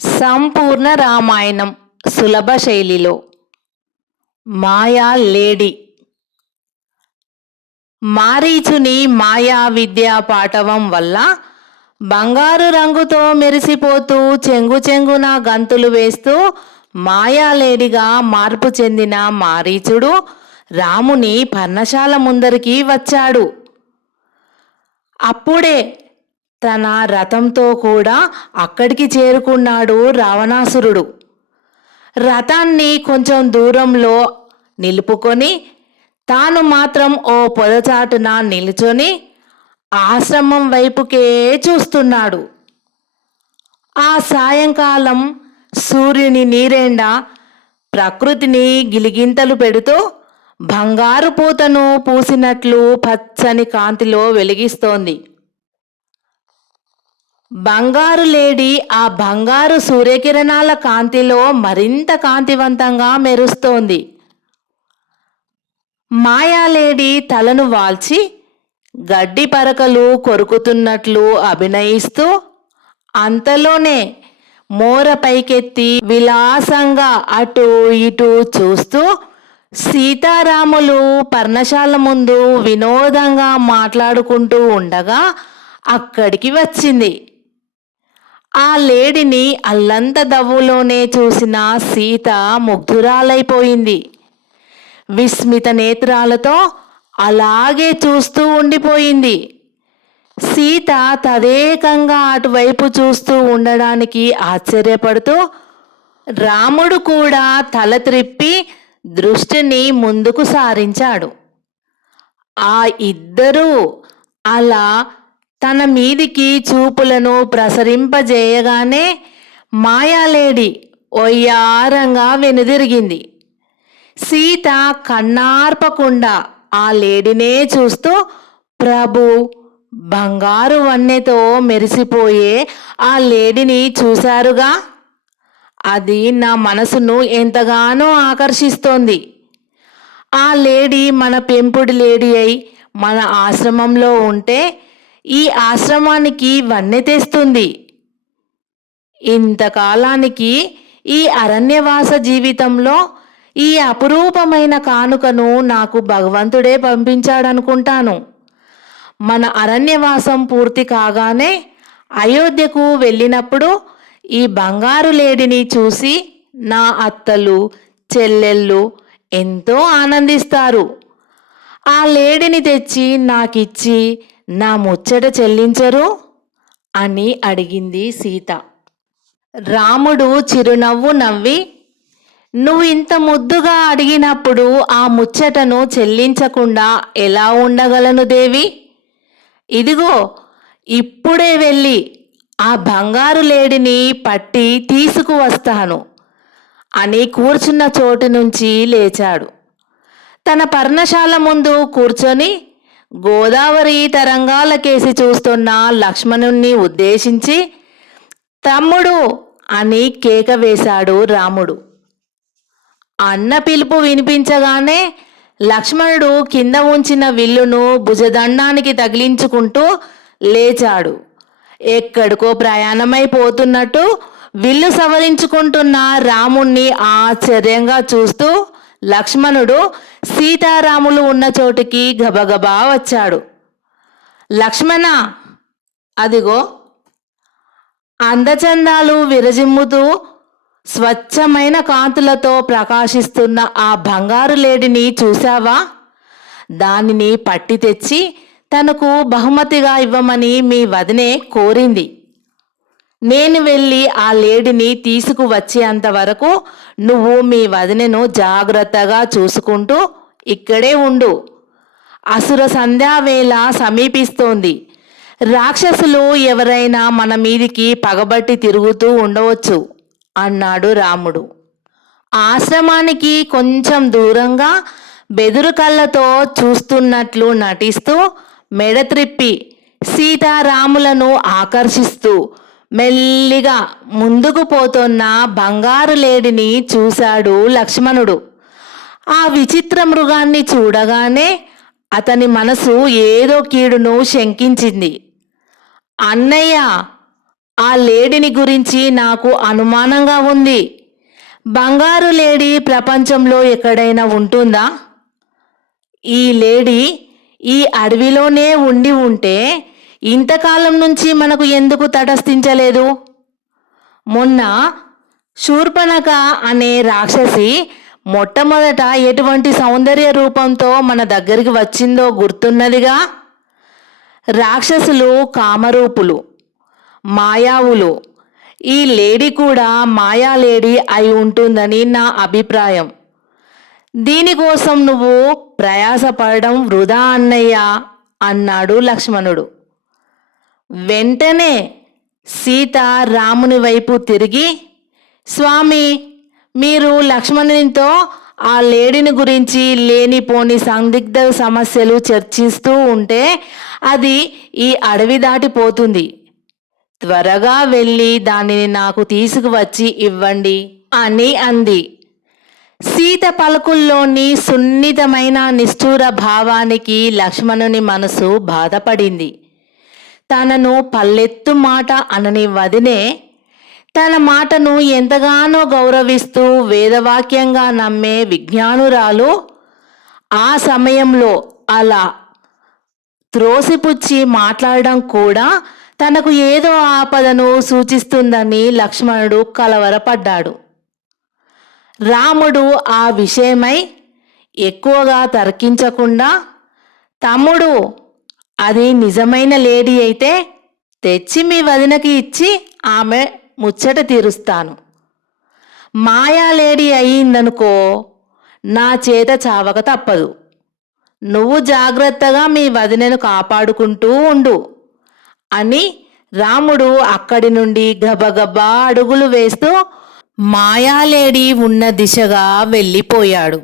సంపూర్ణ రామాయణం సులభ శైలిలో. మాయా లేడీ. మారీచుని మాయా విద్యా పాఠవం వల్ల బంగారు రంగుతో మెరిసిపోతూ చెంగు చెంగున గంతులు వేస్తూ మాయాలేడిగా మార్పు చెందిన మారీచుడు రాముని పర్ణశాల ముందరికి వచ్చాడు. అప్పుడే తన రథంతో కూడా అక్కడికి చేరుకున్నాడు రావణాసురుడు. రథాన్ని కొంచెం దూరంలో నిలుపుకొని తాను మాత్రం ఓ పొదచాటున నిలుచొని ఆశ్రమం వైపుకే చూస్తున్నాడు. ఆ సాయంకాలం సూర్యుని నీరెండ ప్రకృతిని గిలిగింతలు పెడుతూ బంగారు పూతను పూసినట్లు పచ్చని కాంతిలో వెలిగిస్తోంది. బంగారు లేడీ ఆ బంగారు సూర్యకిరణాల కాంతిలో మరింత కాంతివంతంగా మెరుస్తోంది. మాయాలేడి తలను వాల్చి గడ్డి పరకలు కొరుకుతున్నట్లు అభినయిస్తూ అంతలోనే మోర పైకెత్తి విలాసంగా అటు ఇటు చూస్తూ సీతారాములు పర్ణశాల ముందు వినోదంగా మాట్లాడుకుంటూ ఉండగా అక్కడికి వచ్చింది. ఆ లేడిని అల్లంత దవ్వులోనే చూసిన సీత ముగ్ధురాలైపోయింది. విస్మిత నేత్రాలతో అలాగే చూస్తూ ఉండిపోయింది. సీత తదేకంగా అటువైపు చూస్తూ ఉండడానికి ఆశ్చర్యపడుతూ రాముడు కూడా తల త్రిప్పి దృష్టిని ముందుకు సారించాడు. ఆ ఇద్దరూ అలా తన మీదికి చూపులను ప్రసరింపజేయగానే మాయాలేడి ఒయ్యారంగా వెనుదిరిగింది. సీత కన్నార్పకుండా ఆ లేడినే చూస్తూ ప్రభు బంగారు వన్నెతో మెరిసిపోయే ఆ లేడిని చూశారుగా? అది నా మనసును ఎంతగానో ఆకర్షిస్తోంది. ఆ లేడీ మన పెంపుడు లేడీ అయి మన ఆశ్రమంలో ఉంటే ఈ ఆశ్రమానికి వన్నె తెస్తుంది. ఇంతకాలానికి ఈ అరణ్యవాస జీవితంలో ఈ అపురూపమైన కానుకను నాకు భగవంతుడే పంపించాడనుకుంటాను. మన అరణ్యవాసం పూర్తి కాగానే అయోధ్యకు వెళ్ళినప్పుడు ఈ బంగారు లేడిని చూసి నా అత్తలు చెల్లెళ్ళు ఎంతో ఆనందిస్తారు. ఆ లేడిని తెచ్చి నాకిచ్చి నా ముచ్చట చెల్లించరు? అని అడిగింది సీత. రాముడు చిరునవ్వు నవ్వి నువ్వు ఇంత ముద్దుగా అడిగినప్పుడు ఆ ముచ్చటను చెల్లించకుండా ఎలా ఉండగలను దేవి? ఇదిగో ఇప్పుడే వెళ్ళి ఆ బంగారు లేడిని పట్టి తీసుకువస్తాను అని కూర్చున్న చోటు నుంచి లేచాడు. తన పర్ణశాల ముందు కూర్చొని గోదావరి తరంగాలకేసి చూస్తున్న లక్ష్మణుణ్ణి ఉద్దేశించి తమ్ముడు అని కేక వేశాడు రాముడు. అన్న పిలుపు వినిపించగానే లక్ష్మణుడు కింద ఉంచిన విల్లును భుజదండానికి తగిలించుకుంటూ లేచాడు. ఎక్కడికో ప్రయాణమైపోతున్నట్టు విల్లు సవరించుకుంటున్న రాముణ్ణి ఆశ్చర్యంగా చూస్తూ లక్ష్మణుడు సీతారాములు ఉన్న చోటుకి గబగబా వచ్చాడు. లక్ష్మణ అదిగో అందచందాలు విరజిమ్ముతూ స్వచ్ఛమైన కాంతులతో ప్రకాశిస్తున్న ఆ బంగారు లేడిని చూశావా? దానిని పట్టి తెచ్చి తనకు బహుమతిగా ఇవ్వమని మీ వదినే కోరింది. నేను వెళ్ళి ఆ లేడిని తీసుకువచ్చేంత వరకు నువ్వు మీ వదినను జాగ్రత్తగా చూసుకుంటూ ఇక్కడే ఉండు. అసుర సంధ్యావేళ సమీపిస్తోంది. రాక్షసులు ఎవరైనా మన మీదికి పగబట్టి తిరుగుతూ ఉండవచ్చు అన్నాడు రాముడు. ఆశ్రమానికి కొంచెం దూరంగా బెదురు కళ్ళతో చూస్తున్నట్లు నటిస్తూ మెడ త్రిప్పి సీతారాములను ఆకర్షిస్తూ మెల్లిగా ముందుకు పోతున్న బంగారు లేడిని చూశాడు లక్ష్మణుడు. ఆ విచిత్ర మృగాన్ని చూడగానే అతని మనసు ఏదో కీడును శంకించింది. అన్నయ్య ఆ లేడిని గురించి నాకు అనుమానంగా ఉంది. బంగారు లేడీ ప్రపంచంలో ఎక్కడైనా ఉంటుందా? ఈ లేడీ ఈ అడవిలోనే ఉండి ఉంటే ఇంతకాలం నుంచి మనకు ఎందుకు తటస్థించలేదు? మొన్న శూర్పణక అనే రాక్షసి మొట్టమొదట ఎటువంటి సౌందర్య రూపంతో మన దగ్గరికి వచ్చిందో గుర్తున్నదిగా? రాక్షసులు కామరూపులు మాయావులు ఈ లేడీ కూడా మాయా లేడీ అయి ఉంటుందని నా అభిప్రాయం. దీనికోసం నువ్వు ప్రయాసపడడం వృధా అన్నయ్య అన్నాడు లక్ష్మణుడు. వెంటనే సీత రాముని వైపు తిరిగి స్వామి మీరు లక్ష్మణునితో ఆ లేడీని గురించి లేనిపోని సందిగ్ధ సమస్యలు చర్చిస్తూ ఉంటే అది ఈ అడవి దాటిపోతుంది త్వరగా వెళ్ళి దానిని నాకు తీసుకువచ్చి ఇవ్వండి అని అంది. సీత పలుకుల్లోని సున్నితమైన నిష్ఠూర భావానికి లక్ష్మణుని మనసు బాధపడింది. తనను పల్లెత్తు మాట అనని వదినే తన మాటను ఎంతగానో గౌరవిస్తూ వేదవాక్యంగా నమ్మే విజ్ఞానురాలు ఆ సమయంలో అలా త్రోసిపుచ్చి మాట్లాడడం కూడా తనకు ఏదో ఆపదను సూచిస్తుందని లక్ష్మణుడు కలవరపడ్డాడు. రాముడు ఆ విషయమై ఎక్కువగా తర్కించకుండా తమ్ముడు అది నిజమైన లేడీ అయితే తెచ్చి మీ వదినకి ఇచ్చి ఆమె ముచ్చట తీరుస్తాను. మాయా లేడీ అయ్యిందనుకో నా చేత చావక తప్పదు. నువ్వు జాగ్రత్తగా మీ వదినను కాపాడుకుంటూ ఉండు అని రాముడు అక్కడి నుండి గబగబా అడుగులు వేస్తూ మాయాలేడి ఉన్న దిశగా వెళ్ళిపోయాడు.